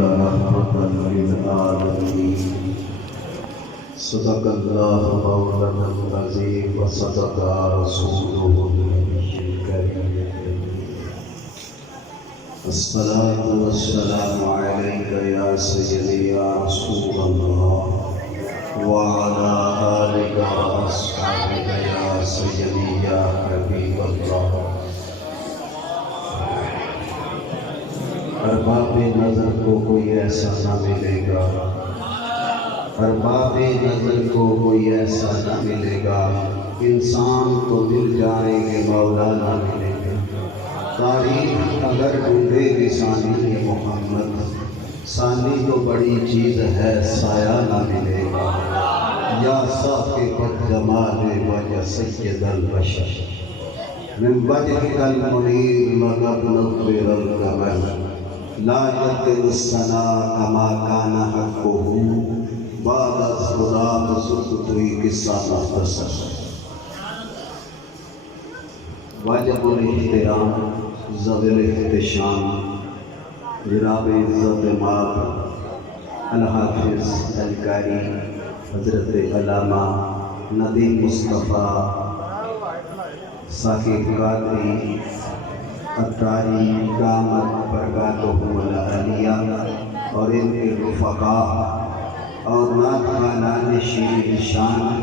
إلا رحمة للعالمين. صدق الله مولانا العظيم وصدق رسوله النبي الكريم. الصلاة والسلام عليك يا سيدي يا رسول الله وعلى آلك وأصحابك يا سيدي يا حبيب الله. ارباب نظر کو کوئی ایسا نہ ملے گا، ارباب نظر کو کوئی ایسا نہ ملے گا، انسان تو دل جائیں گے مولا نہ ملے گا. تاریخ اگر ڈھونڈے گی ثانی محمد، ثانی تو بڑی چیز ہے سایہ نہ ملے گا. یا صاحب الجمال و سید البشر من وجهك المنير لقد نظر الجمال لا يقدر الثناء كما كان حقه بعد الصراط سقطي قصہ مختصر. واجب الاحترام ذوی الاحتشام جناب عزت مآب الحافظ القاری حضرت علامہ ندیم مصطفیٰ صاحب قادری اتاری قامت برکاتہم العالیہ اور ان کے رفقاء اور نعت خوانان شیر شان،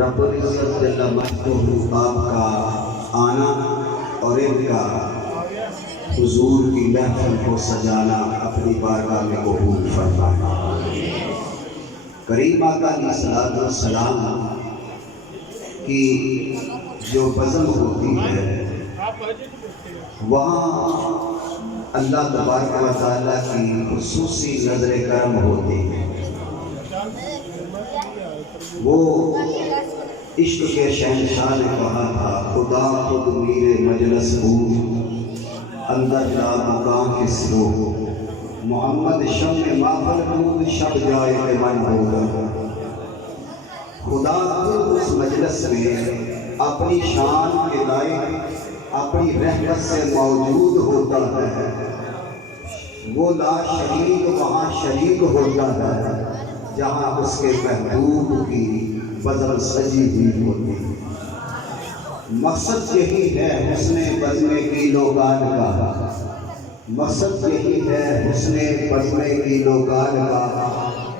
رب العزت جل مجدہ آپ کا آنا اور ان کا حضور کی محفل کو سجانا اپنی بارگاہ میں قبول فرمانا. کریم آقا علیہ الصلوۃ والسلام کی جو بزم ہوتی ہے وہاں اللہ تبارک و تعالیٰ کی خصوصی نظر کرم ہوتی ہے. وہ عشق کے شہنشاہ نے کہا تھا خدا خود میر مجلس بود اندر لا مقام کس رو، محمد شم محفل بود شب جائے کے من ہوگا. خدا خود اس مجلس میں اپنی شان کے لائق اپنی رحمت سے موجود ہوتا ہے. وہ لا شریک وہاں شریک ہوتا ہے جہاں اس کے محبوب کی بزم سجی ہوئی ہوتی ہے. مقصد یہی ہے حسن بزم گیلوگان کا، مقصد یہی ہے حسن بزم گیلوگان کا.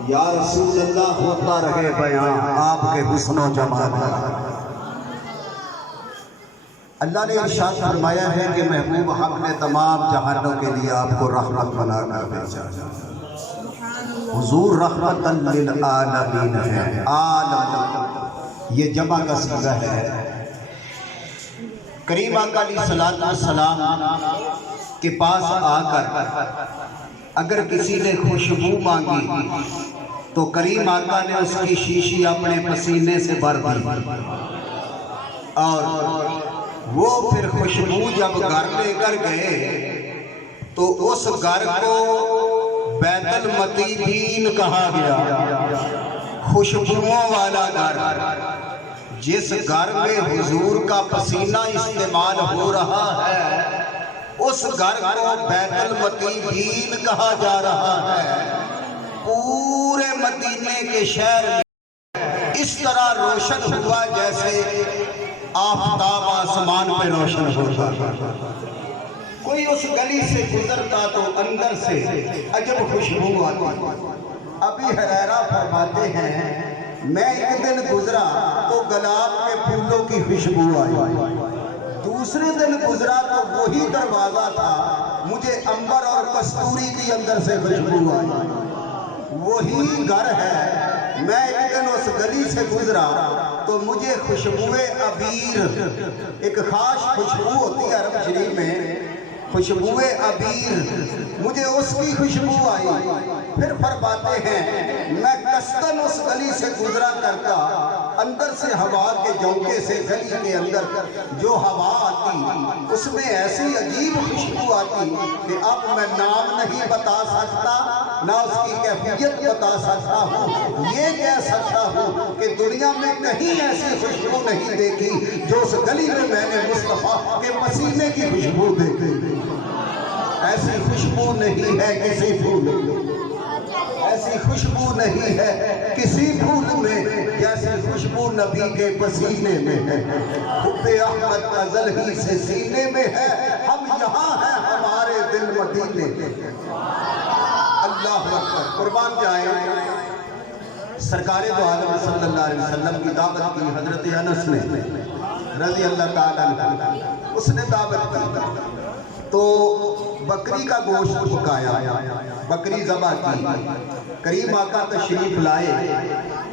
یا رسول اللہ ہوتا رہے بیان آپ کے حسن و جمال کا. اللہ نے ارشاد فرمایا ہے کہ محبوب حق نے تمام جہانوں کے لیے آپ کو رحمت بنا کر بھیجا. حضور رحمت للعالمین ہے. عالم یہ جمع کا صیغہ ہے. کریم آقا علیہ الصلوۃ والسلام کے پاس آ کر اگر کسی نے خوشبو مانگی تو کریم آقا نے اس کی شیشی اپنے پسینے سے بھر دی اور وہ پھر خوشبو جب گھر لے کر گئے تو اس گھر کو بیت المطیبین کہا گیا، خوشبوؤں والا گھر. جس گھر میں حضور کا پسینہ استعمال ہو رہا ہے اس گھر کو بیت المطیبین کہا جا رہا ہے. پورے مدینے کے شہر میں اس طرح روشن ہوا جیسے آفتاب آسمان پہ روشن ہوتا. کوئی اس گلی سے گزرتا تو اندر سے عجب خوشبو آتی. ابھی ہریرہ فرماتے ہیں میں ایک دن گزرا تو گلاب کے پھولوں کی خوشبو آئی. دوسرے دن گزرا تو وہی دروازہ تھا، مجھے عنبر اور کستوری کی اندر سے خوشبو آئی. وہی گھر ہے. میں ایک دن اس گلی سے گزرا تو مجھے خوشبوئے عبیر، ایک خاص خوشبو ہوتی ہے عرب شریف میں، خوشبوئے عبیر، مجھے اس کی خوشبو آئی. پھر فرماتے ہیں میں قصداً اس گلی سے گزرا کرتا، اندر سے ہوا کے جھونکے سے گلی کے اندر جو ہوا آتی اس میں ایسی عجیب خوشبو آتی کہ اب میں نام نہیں بتا سکتا نہ اس کی کیفیت بتا سکتا ہوں. یہ کہہ سکتا ہوں کہ دنیا میں کہیں ایسی خوشبو نہیں دیکھی جو اس گلی میں میں نے مصطفیٰ کے پسینے کی خوشبو دیکھی. ایسی خوشبو نہیں ہے کسی پھول میں، ایسی خوشبو نہیں ہے کسی پھول میں جیسی خوشبو نبی کے پسینے میں ہے، حب احمد ازل ہی سے سینے میں ہے، ہم یہاں ہیں ہمارے دل مدینے میں۔ اللہ اکبر، قربان جائیں سرکار دو عالم صلی اللہ علیہ وسلم کی دعوت کی حضرت انس نے رضی اللہ تعالیٰ عنہ، اس نے دعوت کی تو بکری کا گوشت پکایا، بکری ذبح کی، کریم آقا تشریف لائے،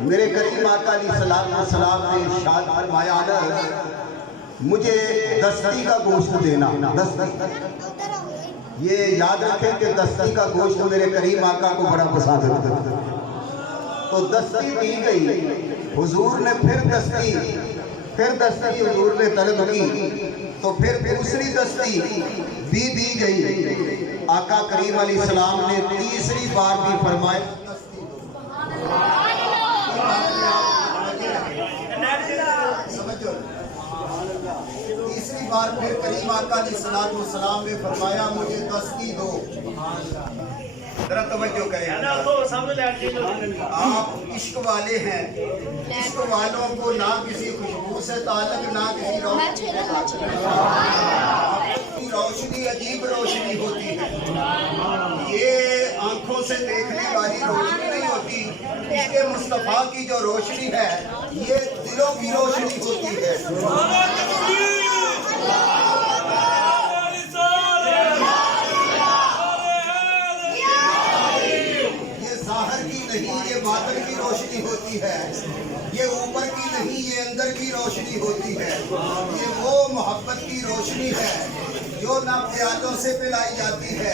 میرے کریم آقا علیہ السلام نے ارشاد فرمایا مجھے دستی کا گوشت دینا، دستی، یہ یاد رکھیں کہ دستی کا گوشت میرے کریم آقا کو بڑا پسند ہے، تو دستی دی گئی، حضور نے پھر دستی حضور نے طلب کی، تو پھر دوسری دستی بھی دی گئی، آقا کریم علیہ السلام نے تیسری بار بھی فرمایا تیسری بار پھر کریم آقا علیہ السلام نے فرمایا مجھے دستی دو۔ ذرا توجہ کریں، آپ عشق والے ہیں، عشق والوں کو نہ کسی خوشبو سے تعلق، نہ کسی روشنی عجیب روشنی ہوتی ہے، یہ آنکھوں سے دیکھنے والی روشنی نہیں ہوتی، عشق مصطفیٰ کی جو روشنی ہے یہ دلوں کی روشنی ہوتی ہے۔ نہیں، یہ باطن کی روشنی ہوتی ہے، یہ اوپر کی نہیں، یہ اندر کی روشنی ہوتی ہے، یہ وہ محبت کی روشنی ہے جو نہ پیالوں سے پلائی جاتی ہے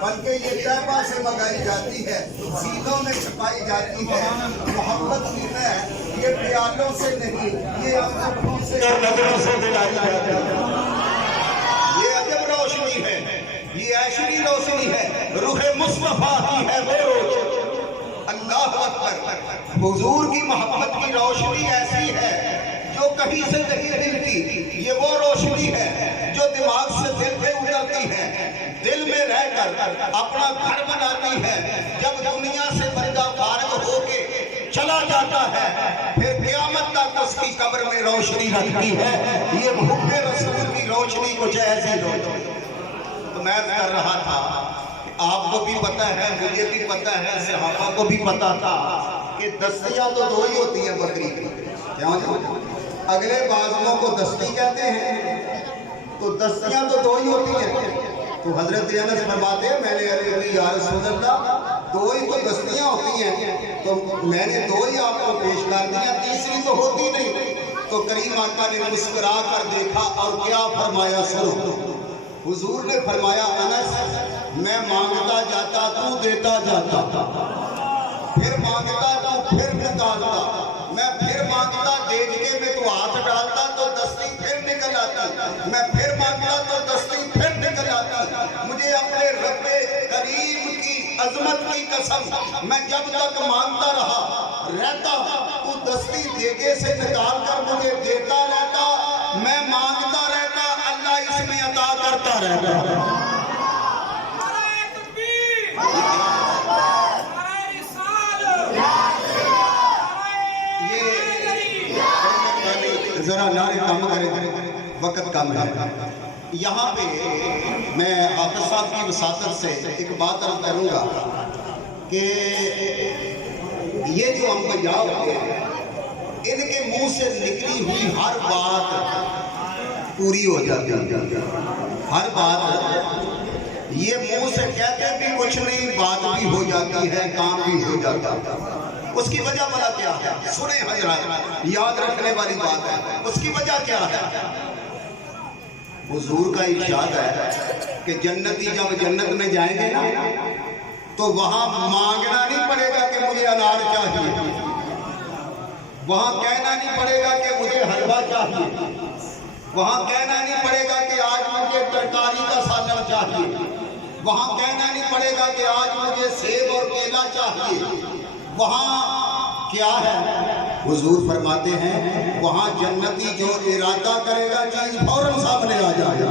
بلکہ یہ طیبہ سے منگائی جاتی ہے، سینوں میں چھپائی جاتی ہے۔ محبت کی ہے یہ پیالوں سے نہیں، یہ آنکھوں سے نظروں سے پلائی جاتی ہے، یہ عجب روشنی ہے، یہ ایسی روشنی ہے، روح مصطفیٰ کی ہے وہ روشنی۔ اللہ اکبر، حضور کی محبت کی روشنی ایسی ہے جو کہیں سے نہیں ملتی، یہ وہ روشنی ہے جو دماغ سے دل پہ اترتی ہے، دل میں رہ کر اپنا گھر بناتی ہے، جب دنیا سے بندہ فارغ ہو کے چلا جاتا ہے پھر قیامت تک اس کی قبر میں روشنی رکھتی ہے، یہ حب رسول کی روشنی کچھ ایسی روشنی۔ تو میں کر رہا تھا، آپ کو بھی پتا ہے، مجھے بھی پتا ہے، صحابہ کو بھی پتا تھا کہ دستیاں تو دو ہی ہوتی ہیں بکری کی، کیوں؟ اگلے بازوؤں کو دستی کہتے ہیں، تو دستیاں تو دو ہی ہوتی ہیں، تو حضرت انس فرماتے ہیں میں نے عرض کی یا رسول اللہ دو ہی تو دستیاں ہوتی ہیں، تو میں نے دو ہی آپ کو پیش کر دیا، تیسری تو ہوتی نہیں۔ تو کریم آقا نے مسکرا کر دیکھا اور کیا فرمایا سنو، حضور نے فرمایا انس میں مانگتا جاتا تو دیتا جاتا، پھر مانگتا تو پھر نکالتا، میں پھر مانگتا دیکھ کے میں تو ہاتھ ڈالتا تو دستی پھر نکل آتی، میں پھر مانگتا تو دستی پھر نکل آتی۔ مجھے اپنے رب کریم کی عظمت کی قسم میں جب تک مانگتا رہتا تو دستی دیگے سے نکال کر مجھے دیتا رہتا، میں مانگتا رہتا، اللہ اس میں عطا کرتا رہتا۔ ذرا نعرے کم کریں، وقت کم ہے۔ یہاں پہ میں حافظ صاحب کی وساطت سے ایک بات عرض کروں گا کہ یہ جو انبیاء ہوتے ہیں ان کے منہ سے نکلی ہوئی ہر بات پوری ہو جاتی ہے، ہر بات یہ منہ سے کہتے بھی کچھ نہیں، بات بھی ہو جاتی ہے، کام بھی ہو جاتا ہے۔ اس کی وجہ بلا کیا ہے؟ سنیں حضرات، یاد رکھنے والی بات ہے، اس کی وجہ کیا ہے؟ حضور کا ارشاد ہے کہ جنتی جب جنت میں جائیں گے نا تو وہاں مانگنا نہیں پڑے گا کہ مجھے انار چاہیے، وہاں کہنا نہیں پڑے گا کہ مجھے حلوہ چاہیے، وہاں کہنا نہیں پڑے گا کہ آج مجھے ترکاری کا سالن چاہیے، وہاں کہنا نہیں پڑے گا کہ آج مجھے سیب اور کیلا چاہیے، وہاں کیا ہے؟ حضور فرماتے ہیں وہاں جنتی جو ارادہ کرے گا چیز فوراً سامنے آ جائے گا،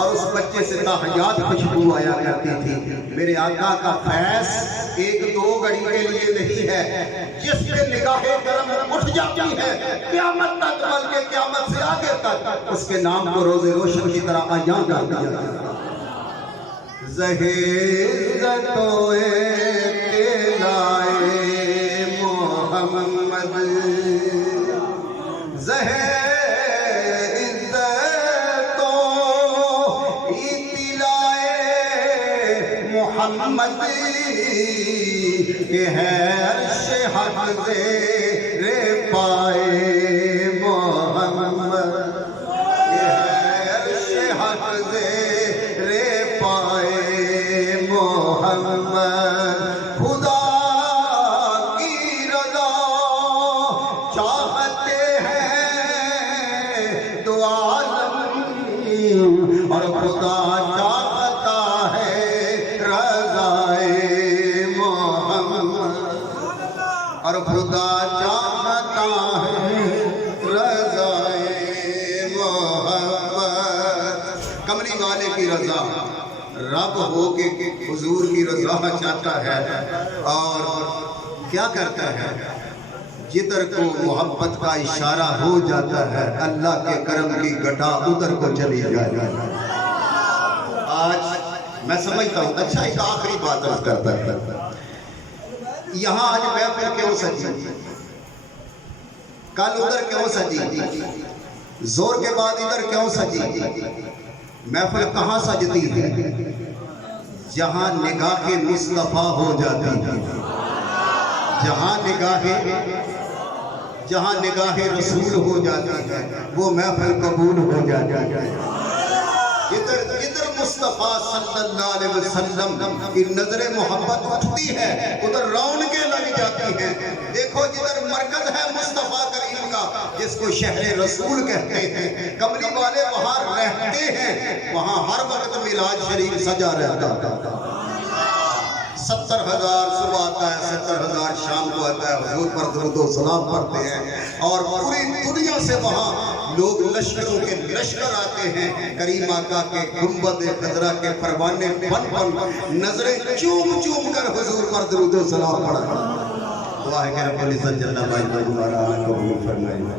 اور اس بچے سے تاحیات خوشبو آیا کرتی تھی۔ میرے آقا کا فیض ایک دو گھڑی کے لیے نہیں ہے، جس کے نگاہ کرم اٹھ جاتی ہے قیامت تک، بلکہ قیامت سے آگے تک اس کے نام کو روز روشن کی طرح عیاں کر دیا جاتا ہے۔ زہیزتوئے لائے محمد، زہیزتو اطلاع محمد، کہ ہے عرش حق زیر پائے محمد، کہ ہے عرش حق زیر پائے محمد۔ خدا کی رضا چاہتے ہیں دو عالم، اور خدا چاہتا ہے رضائے محمد، اور خدا چاہتا ہے رضائے محمد۔ کملی والے کی رضا، رب ہو کے حضور کی رضا چاہتا ہے، اور کیا کرتا ہے؟ جدھر کو محبت کا اشارہ ہو جاتا ہے اللہ کے کرم کی گھٹا ادھر کو چلی جاتی ہے۔ آج میں سمجھتا ہوں، اچھا ایک آخری بات عرض کرتا ہے، یہاں آج محفل کیوں سجی، کل ادھر کیوں سجی، زور کے بعد ادھر کیوں سجی؟ محفل کہاں سجتی ہے؟ جہاں نگاہ مصطفیٰ ہو جاتی ہے، جہاں نگاہ رسول ہو جاتی ہے وہ محفل قبول ہو جاتی ہے۔ ادھر مصطفیٰ صلی اللہ علیہ وسلم کی نظر محبت اٹھتی ہے، ادھر رونقیں لگ جاتی ہیں۔ دیکھو جدھر مرکز ہے مصطفیٰ کریم کا، جس کو شہر رسول کہتے ہیں، کملی والے وہاں رہتے ہیں، وہاں ہر وقت میلاد شریف سجا رہتا ہے۔ 70,000 صبح آتا ہے، 70,000 شام کو آتا ہے، حضور پر درود و سلام پڑھتے ہیں، اور پوری دنیا سے وہاں لوگ لشکروں کے لشکر آتے ہیں۔ کریم آقا کے گنبد خضرا کے پروانے بن بن نظریں چوم چوم کر حضور پر درود و سلام پڑھتے ہیں۔ دعا ہے کہ رب العزت جل وعلا قبول فرمائے۔